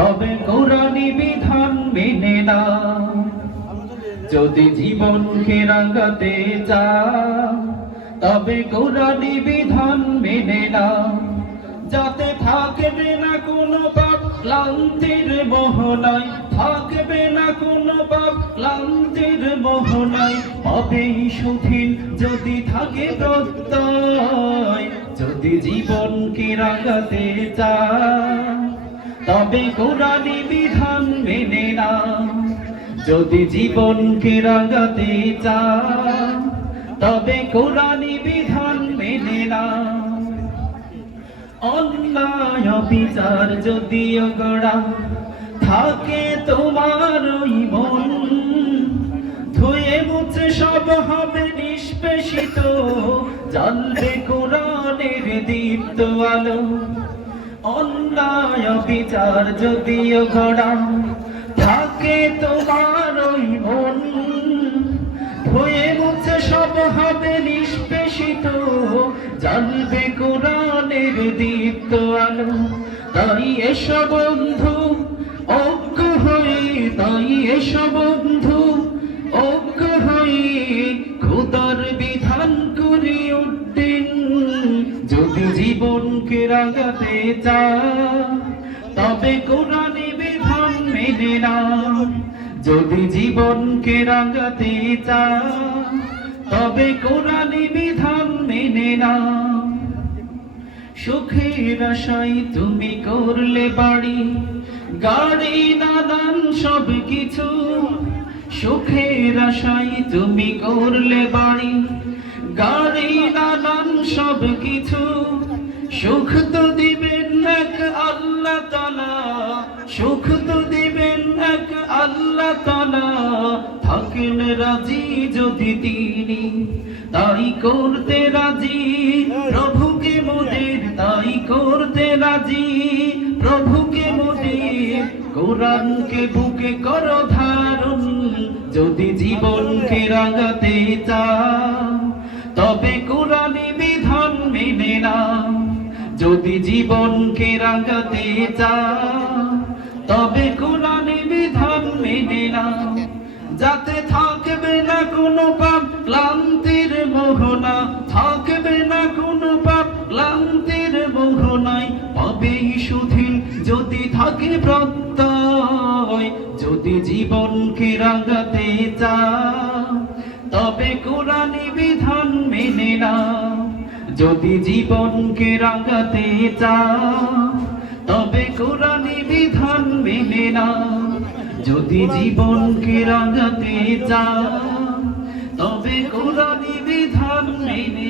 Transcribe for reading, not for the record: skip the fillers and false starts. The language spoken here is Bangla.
তবে কোরআনী বিধান মেনে নাও। যদি জীবনকে রাঙাতে চাও তবে কোরআনী বিধান মেনে নাও। যাতে থাকবে না কোনো পাপ ক্লান্তির মোহনায়, থাকবে না কোনো পাপ ক্লান্তির মোহনায়। পাপেই সুধীন যদি থাকে প্রত্যয়, যদি জীবনকে রাঙাতে চাও তবে কোরআনী বিধান মেনে নাও। যদি জীবনকে রাঙাতে চাও তবে কোরআনী বিধান মেনে নাও। অন্যায় বিচার যদিও গড়া থাকে তোমার ওই মন, ধুয়ে মুছে সব হবে নিষ্পেষিত, জ্বলবে কোরআনের দীপ্ত আলো। অন্যায় বিচার যদিও গড়া থাকে তোমার ওই মন, ধুয়ে মুছে সব হবে নিষ্পেষিত, জ্বলবে কোরআনের দীপ্ত আলো। তাই এসো বন্ধু ঐক্য হয়ে, তাই এসো বন্ধু ঐক্য হয়ে খোদার বিধান করি উদ্দিন। যদি জীবনকে রাঙাতে চাও তবে কোরআনী বিধান মেনে নাও। যদি জীবনকে রাঙাতে চাও তবে কোরআনী বিধান মেনে নাও। সুখের আশায় তুমি করলে বাড়ি গাড়ি নানান সব কিছু, সুখের আশায় তুমি করলে বাড়ি গাড়ি নানান সব কিছু। সুখ তো দিবেন এক আল্লাহ তাআলা, সুখ তো দিবেন এক আল্লাহ তাআলা, থাকেন রাজি যদি তিনি তাই করতে রাজি। প্রভুকে মোদের তাই করতে রাজি, প্রভুকে মোদের কোরআনকে বুকে করো ধারণ। যদি জীবনকে রাঙাতে চাও তবে কোরআনী বিধান মেনে নাও। যদি জীবনকে রাঙাতে চাও তবে কোরআনী বিধান মেনে নাও। যাতে থাকবে না কোনো পাপ ক্লান্তির মোহনা, থাকবে না কোনো পাপ ক্লান্তির মোহনায়। পাবেই সুধীন যদি থাকে প্রত্যয়, যদি জীবনকে রাঙাতে চাও তবে কোরআনী বিধান মেনে নাও। যদি জীবনকে রাঙাতে চাও তবে কোরআনী বিধান মেনে নাও। যদি জীবনকে রাঙাতে চাও তবে কোরআনী বিধান মেনে